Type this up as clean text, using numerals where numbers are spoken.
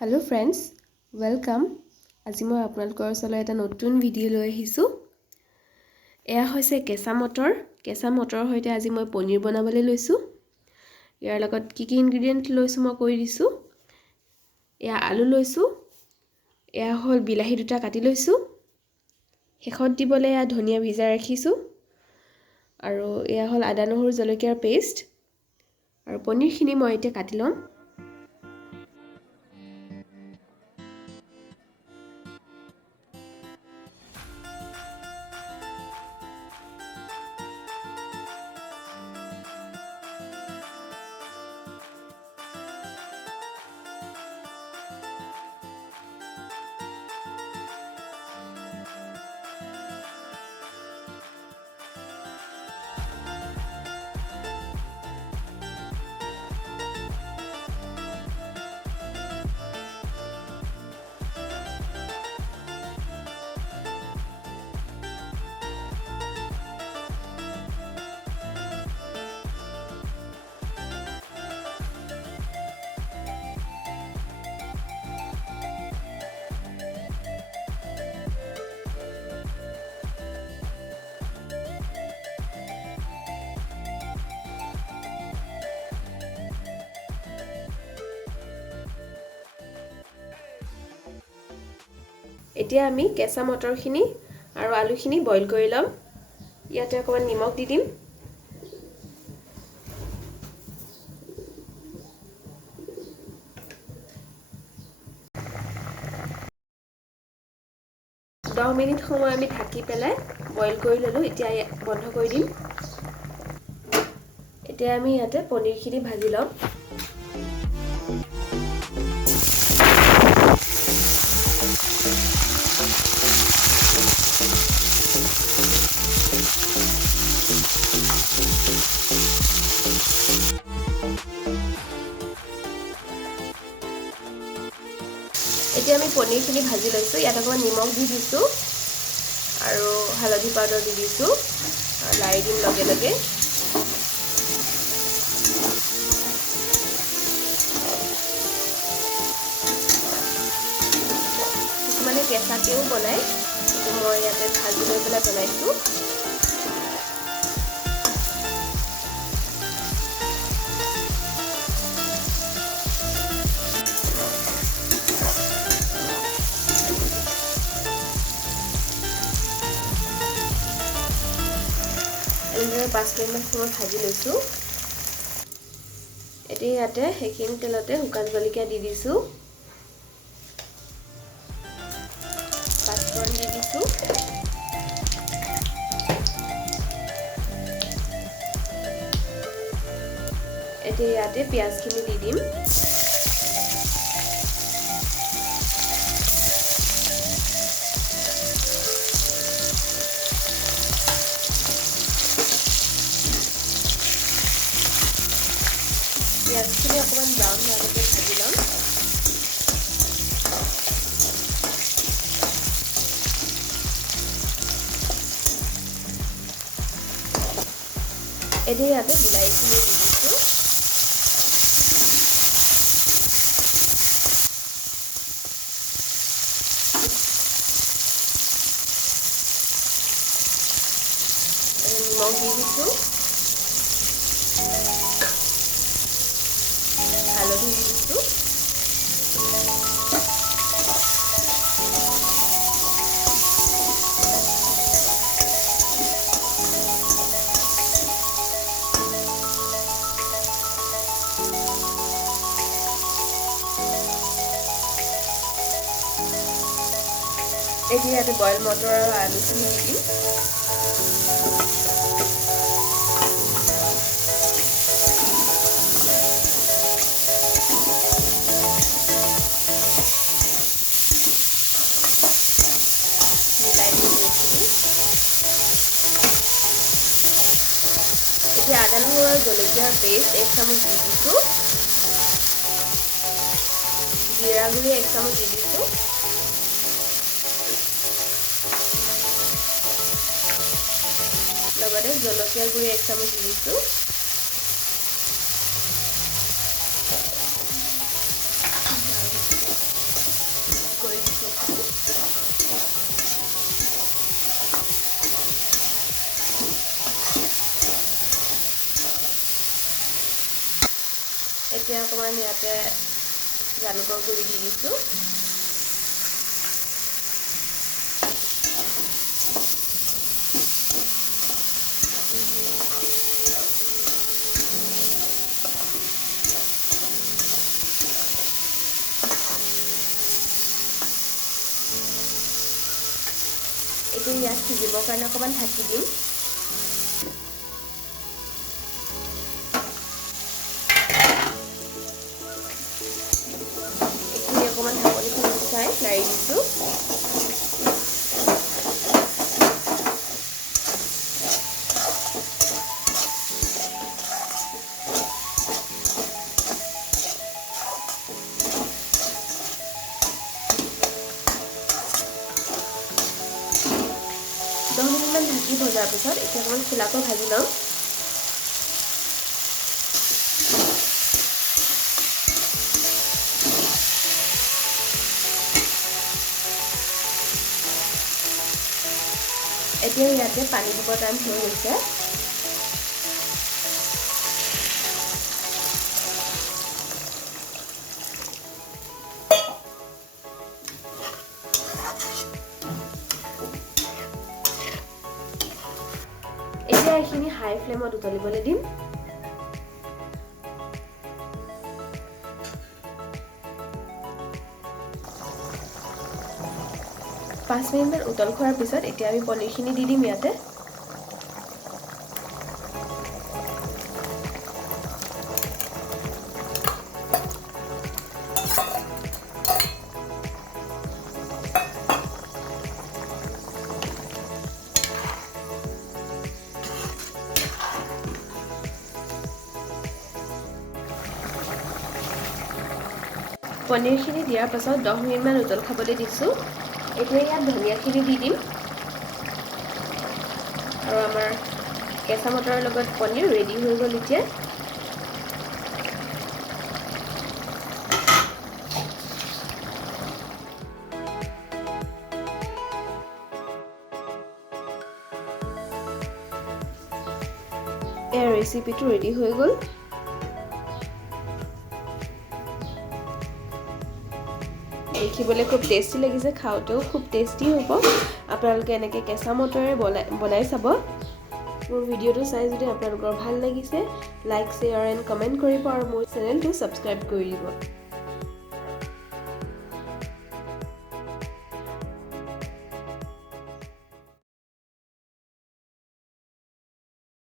Hello friends, welcome. আজি মই আপোনালোকৰ ওচৰলৈ এটা নতুন ভিডিঅ' লৈ আহিছোঁ। এয়া হৈছে কেঁচা মটৰৰ সৈতে আজি মই পনীৰ বনাবলৈ লৈছোঁ। ইয়াৰ লগত কি ইনগ্ৰেডিয়েন্ট লৈছোঁ মই কৈ দিছোঁ। এয়া আলু লৈছোঁ। এয়া হ'ল বিলাহী দুটা কাটি লৈছোঁ। শেষত দিবলৈ এয়া ধনিয়া ভিজাই ৰাখিছোঁ। আৰু এয়া হ'ল আদা নহৰু জলকীয়াৰ পেষ্ট। আৰু পনীৰখিনি মই এতিয়া কাটি ল'ম। এতিয়া আমি কেঁচা মটৰখিনি আৰু আলুখিনি বইল কৰি ল'ম। ইয়াতে অকণমান নিমখ দি দিম। দহ মিনিট সময় আমি ঢাকি পেলাই বইল কৰি ল'লোঁ। এতিয়া বন্ধ কৰি দিম। এতিয়া আমি ইয়াতে পনীৰখিনি ভাজি ল'ম। এতিয়া আমি পনীৰখিনি ভাজি লৈছোঁ। ইয়াত অকণমান নিমখ দি দিছোঁ আৰু হালধি পাউডাৰ দি দিছোঁ। লাৰি দিম লগে লগে। কিছুমানে কেঁচাকেও বনায়, কিন্তু মই ইয়াতে ভাজি লৈ পেলাই বনাইছোঁ। এনেদৰে 5 মিনিটমান সময় ভাজি লৈছোঁ। এতিয়া ইয়াতে সেইখিনি তেলতে শুকান জলকীয়া দি দিছোঁ। পাঁচফোৰণ দি দিছোঁ। এতিয়া ইয়াতে পিঁয়াজখিনি দি দিম। পিঁয়াজখিনি অকণমান ব্ৰাউন হোৱালৈকে ভাজি ল'ম। এতিয়া ইয়াতে বিলাহীখিনি দি দিছোঁ। নিমখ দি দিছোঁ। হালধি দি দিছোঁ। এতিয়া ইয়াতে বইল মটৰ আৰু আলুখিনি দি দিম। এতিয়া আদা নহৰু আৰু জলকীয়াৰ পেষ্ট 1 চামুচ দি দিছোঁ। জিৰা গুড়ি 1 চামুচ দি দিছোঁ। লগতে জলকীয়া গুড়ি 1 চামুচ দি দিছোঁ। অকণমান ইয়াতে জালুকৰ গুড়ি দি দিছোঁ। এতিয়া ইয়াক সিজিবৰ কাৰণে অকণমান ঢাকি দিম। এইখিনি অকণমান ঢাকনিখন গুচাই লাৰি দিছোঁ। দহ মিনিটমান ঢাকি ভজাৰ পিছত এতিয়া অকণমান খোলাকৈ ভাজি লওঁ। এতিয়া ইয়াতে পানী দিব টাইম হৈ গৈছে। এতিয়া এইখিনি হাই ফ্লেমত উতলিবলৈ দিম। 5 মিনিটমান উতল খোৱাৰ পিছত এতিয়া আমি পনীৰখিনি দি দিম ইয়াতে। পনীৰখিনি দিয়াৰ পাছত 10 মিনিটমান উতল খাবলৈ দিছোঁ। এতিয়া ইয়াত ধনিয়াখিনি দি দিম আৰু আমাৰ কেঁচা মটৰৰ লগত পনীৰ ৰেডি হৈ গ'ল। এতিয়া এই ৰেচিপিটো ৰেডি হৈ গ'ল। দেখিবলৈ খুব টেষ্টি লাগিছে, খাওঁতেও খুব টেষ্টি হ'ব। আপোনালোকে এনেকৈ কেঁচা মটৰে বনাই চাব। মোৰ ভিডিঅ'টো চাই যদি আপোনালোকৰ ভাল লাগিছে, লাইক, শ্বেয়াৰ এণ্ড কমেণ্ট কৰিব আৰু মোৰ চেনেলটো ছাবস্ক্ৰাইব কৰি দিব।